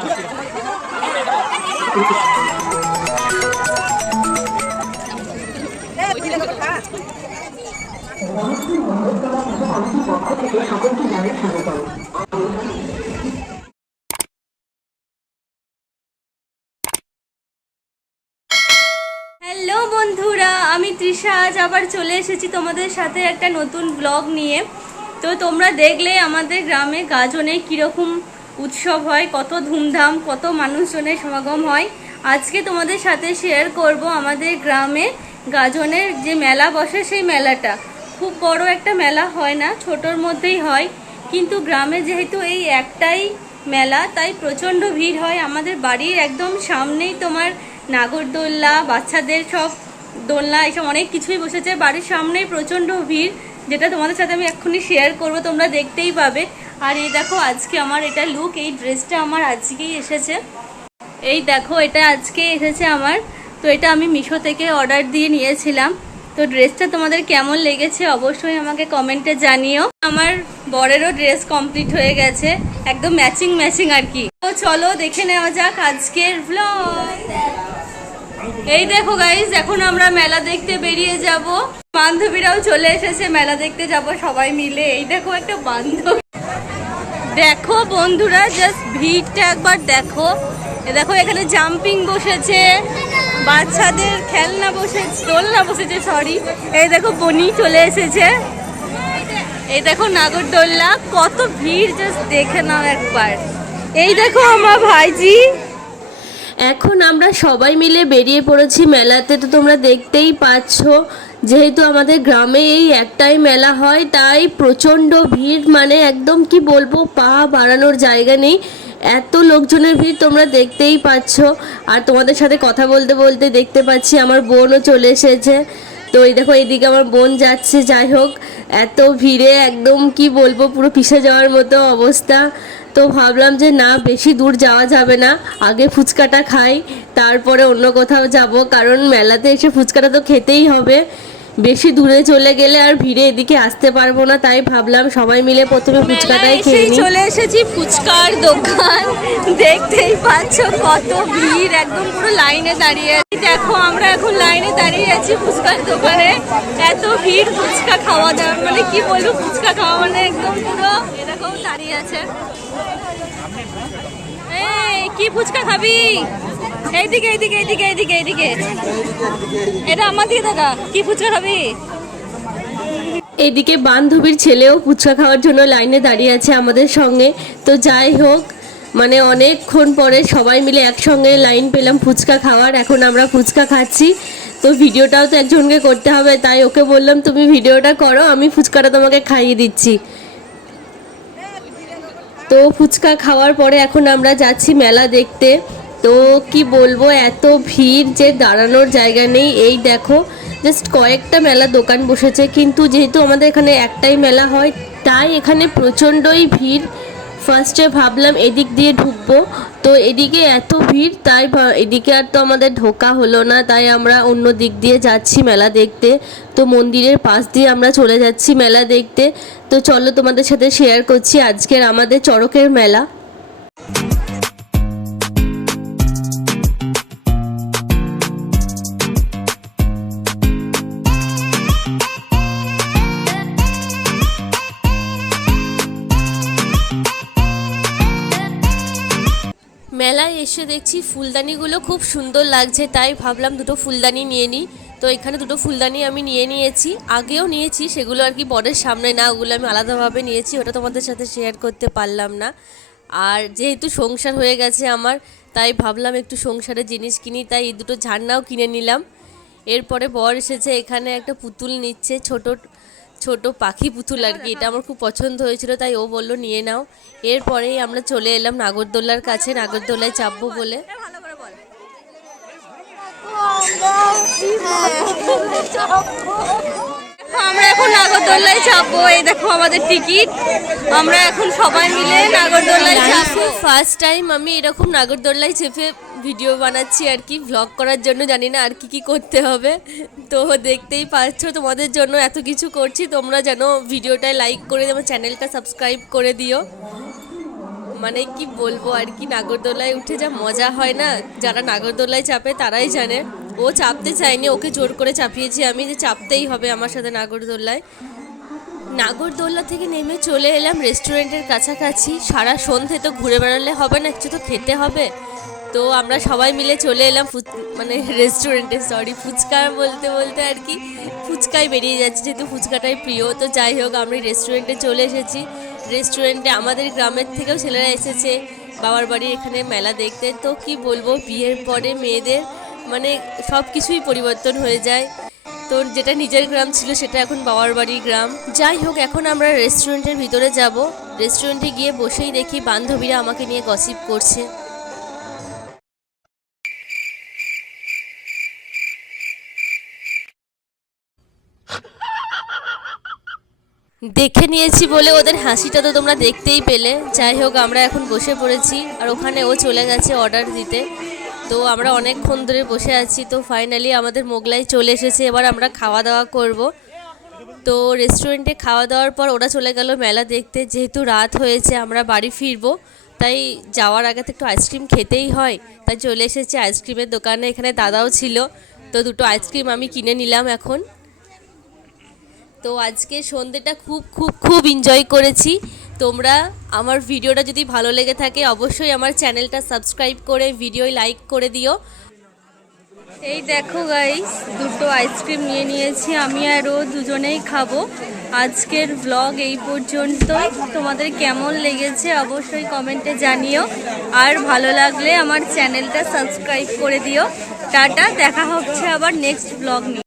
Hello বন্ধুরা, আমি তৃষা আজ আবার চলে এসেছি তোমাদের সাথে একটা নতুন ব্লগ নিয়ে। তো তোমরা দেখলে আমাদের গ্রামে গাজনে কীরকম উৎসব হয়, কত ধুমধাম, কত মানুষজনের সমাগম হয়। আজকে তোমাদের সাথে শেয়ার করব আমাদের গ্রামে গাজনের যে মেলা বসে সেই মেলাটা। খুব বড় একটা মেলা হয় না, ছোটোর মধ্যেই হয়, কিন্তু গ্রামে যেহেতু এই একটাই মেলা তাই প্রচণ্ড ভিড় হয়। আমাদের বাড়ির একদম সামনেই তোমার নাগরদোল্লা, বাচ্চাদের সব দোলনা, এসব অনেক কিছুই বসেছে বাড়ির সামনেই, প্রচণ্ড ভিড়, যেটা তোমাদের সাথে আমি এক্ষুনি শেয়ার করব, তোমরা দেখতেই পাবে। আর এই দেখো আজকে আমার এটা লুক, এই ড্রেসটা আমার আজকেই এসেছে, এই দেখো এটা আজকে এসেছে আমার। তো এটা আমি মিশো থেকে অর্ডার দিয়ে নিয়েছিলাম। তো ড্রেসটা তোমাদের কেমন লেগেছে অবশ্যই আমাকে কমেন্টে জানিও। আমার বরেরও ড্রেস কমপ্লিট হয়ে গেছে, একদম ম্যাচিং ম্যাচিং আর কি। তো চলো দেখে নেওয়া যাক আজকের ভ্লগ। এই দেখো গাইস, এখন আমরা মেলা দেখতে বেরিয়ে যাব। বান্ধবীরাও চলে এসেছে, মেলা দেখতে যাব সবাই মিলে। এই দেখো একটা বান্ধবী, দেখো বন্ধুরা জাস্ট ভিড়টা একবার দেখো। দেখো এখানে জাম্পিং বসেছে, বাচ্চাদের খেলনা বসেছে, দোলনা বসেছে, সরি। এই দেখো বনি চলে এসেছে, এই দেখো নাগরদোল্লা, কত ভিড় জাস্ট দেখে নাও একবার। এই দেখো আমার ভাইজি। এখন আমরা সবাই মিলে বেরিয়ে পড়েছি মেলাতে। তো তোমরা দেখতেই পাচ্ছ, যেহেতু আমাদের গ্রামে এই একটাই মেলা হয় তাই প্রচণ্ড ভিড়, মানে একদম কি বলবো, পা বাড়ানোর জায়গা নেই, এত লোকজনের ভিড় তোমরা দেখতেই পাচ্ছ। আর তোমাদের সাথে কথা বলতে বলতে দেখতে পাচ্ছি আমার বোনও চলে এসেছে। তো এই দেখো এইদিকে আমার বোন যাচ্ছে। যাই হোক, এত ভিড়ে একদম কি বলবো, পুরো পিষে যাওয়ার মতো অবস্থা। তো ভাবলাম যে না, বেশি দূর যাওয়া যাবে না, আগে ফুচকাটা খাই, তারপরে অন্য কোথাও যাব, কারণ মেলাতে এসে ফুচকাটা তো খেতেই হবে। বেশি দূরে চলে গেলে আর ভিড়ে এদিকে আসতে পারবো না, তাই ভাবলাম সবাই মিলে প্রথমে ফুচকাটাই খেয়ে নিই। চলে এসেছি ফুচকার দোকান, দেখতেই পাচ্ছ কত ভিড়, একদম পুরো লাইনে দাঁড়িয়ে আছি। দেখো আমরা এখন লাইনে দাঁড়িয়ে আছি ফুচকার দোকানে, এত ভিড় ফুচকা খাওয়া দাওয়া, মানে কি বলবো, ফুচকা খাওয়া মানে একদম পুরো এরকম দাঁড়িয়ে আছে। এই কি ফুচকা খাবি? এইদিকে এইদিকে এইদিকে এইদিকে এইদিকে, এটা আমার দিকে দেখা, কি ফুচকা খাবি? এদিকে বান্ধবীর ছেলেও ফুচকা খাওয়ার জন্য লাইনে দাঁড়িয়ে আছে আমাদের সঙ্গে। তো যাই হোক, মানে অনেকক্ষণ পরে সবাই মিলে একসঙ্গে লাইন পেলাম ফুচকা খাওয়ার। এখন আমরা ফুচকা খাচ্ছি। তো ভিডিওটাও তো একজনকে করতে হবে, তাই ওকে বললাম তুমি ভিডিওটা করো, আমি ফুচকাটা তোমাকে খাইয়ে দিচ্ছি। তো ফুচকা খাওয়ার পরে এখন আমরা যাচ্ছি মেলা দেখতে। তো কি বলবো, এত ভিড় যে দাঁড়ানোর জায়গা নেই। এই দেখো জাস্ট কয়েকটা মেলা দোকান বসেছে, কিন্তু যেহেতু আমাদের এখানে একটাই মেলা হয় তাই এখানে প্রচণ্ডই ভিড়। ফার্স্টে ভাবলাম এদিক দিয়ে ঢুকবো, তো এদিকে এত ভিড়, তাই এদিকে আর তো আমাদের ঢোকা হলো না, তাই আমরা অন্য দিক দিয়ে যাচ্ছি মেলা দেখতে। তো মন্দিরের পাশ দিয়ে আমরা চলে যাচ্ছি মেলা দেখতে। তো চলো তোমাদের সাথে শেয়ার করছি আজকের আমাদের চড়কের মেলা। মেলায় এসে দেখছি ফুলদানিগুলো খুব সুন্দর লাগছে, তাই ভাবলাম দুটো ফুলদানি নিয়ে নিই। তো এখানে দুটো ফুলদানি আমি নিয়ে নিয়েছি, আগেও নিয়েছি, সেগুলো আর কি বরের সামনে না, ওগুলো আমি আলাদাভাবে নিয়েছি, ওটা তোমাদের সাথে শেয়ার করতে পারলাম না। আর যেহেতু সংসার হয়ে গেছে আমার, তাই ভাবলাম একটু সংসারের জিনিস কিনি, তাই এই দুটো ঝাড়নাও কিনে নিলাম। এরপরে বর এসেছে, এখানে একটা পুতুল নিচ্ছে, ছোট ছোট পাখি পুতুল আর কি, এটা আমার খুব পছন্দ হয়েছিল, তাই ও বললো নিয়ে নাও। এরপরেই আমরা চলে এলাম নাগরদোল্লার কাছে, নাগরদোল্লায় চাপবো বলে। আমরা এখন নাগরদোল্লায় চাপবো, এই দেখো আমাদের টিকিট, আমরা এখন সবাই মিলে নাগরদোল্লায় চাপবো। ফার্স্ট টাইম আমি এরকম নাগরদোল্লায় চেপে ভিডিও বানাচ্ছি আর কি, ভ্লগ করার জন্য, জানি না আর কি করতে হবে। তো দেখতেই পাচ্ছ, তোমাদের জন্য এত কিছু করছি, তোমরা যেন ভিডিওটায় লাইক করে আমার চ্যানেলটা সাবস্ক্রাইব করে দিও। মানে কি বলবো আর কি, নাগরদোলায় উঠে যা মজা হয় না, যারা নাগরদোলায় চাপে তারাই জানে। ও চাপতে চায়নি, ওকে জোর করে চাপিয়েছি আমি যে চাপতেই হবে আমার সাথে নাগরদোলায়। নাগরদোল্লা থেকে নেমে চলে এলাম রেস্টুরেন্টের কাছাকাছি। সারা সন্ধে তো ঘুরে বেড়ালে হবে না, কিছু তো খেতে হবে। তো আমরা সবাই মিলে চলে এলাম মানে রেস্টুরেন্টে, সরি ফুচকা বলতে বলতে আর কি ফুচকাই বেরিয়ে যাচ্ছে, যেহেতু ফুচকাটাই প্রিয়। তো যাই হোক, আমরা রেস্টুরেন্টে চলে এসেছি। রেস্টুরেন্টে আমাদের গ্রামের থেকেও ছেলেরা এসেছে বাবার বাড়ির এখানে মেলা দেখতে। তো কি বলবো, বিয়ের পরে মেয়েদের মানে সব কিছুই পরিবর্তন হয়ে যায়। তোর যেটা নিজের গ্রাম ছিল সেটা এখন বাবার বাড়ির গ্রাম। যাই হোক, এখন আমরা রেস্টুরেন্টের ভিতরে যাব। রেস্টুরেন্টে গিয়ে বসেই দেখি বান্ধবীরা আমাকে নিয়ে গসিপ করছে। দেখে নিয়েছি বলে ওদের হাসিটা তো তোমরা দেখতেই পেলে। যাই হোক, আমরা এখন বসে পড়েছি আর ওখানে ও চলে গেছে অর্ডার দিতে। তো আমরা অনেকক্ষণ ধরে বসে আছি। তো ফাইনালি আমাদের মোগলাই চলে এসেছে, এবার আমরা খাওয়া দাওয়া করব। তো রেস্টুরেন্টে খাওয়া দাওয়ার পর ওরা চলে গেল মেলা দেখতে। যেহেতু রাত হয়েছে, আমরা বাড়ি ফিরবো, তাই যাওয়ার আগে তো একটু আইসক্রিম খেতেই হয়। তাই চলে এসেছি আইসক্রিমের দোকানে। এখানে দাদাও ছিল, তো দুটো আইসক্রিম আমি কিনে নিলাম এখন। তো আজকে সন্ধ্যেটা খুব খুব খুব এনজয় করেছি। তোমরা আমার ভিডিওটা যদি ভালো লেগে থাকে অবশ্যই আমার চ্যানেলটা সাবস্ক্রাইব করে ভিডিও লাইক করে দিও। এই দেখো গাইস, দুটো আইসক্রিম নিয়ে নিয়েছি, আমি আর ও দুজনেই খাবো। আজকের ব্লগ এই পর্যন্তই। তোমাদের কেমন লেগেছে অবশ্যই কমেন্টে জানিও, আর ভালো লাগলে আমার চ্যানেলটা সাবস্ক্রাইব করে দিও। টাটা, দেখা হচ্ছে আবার নেক্সট ব্লগ নিয়ে।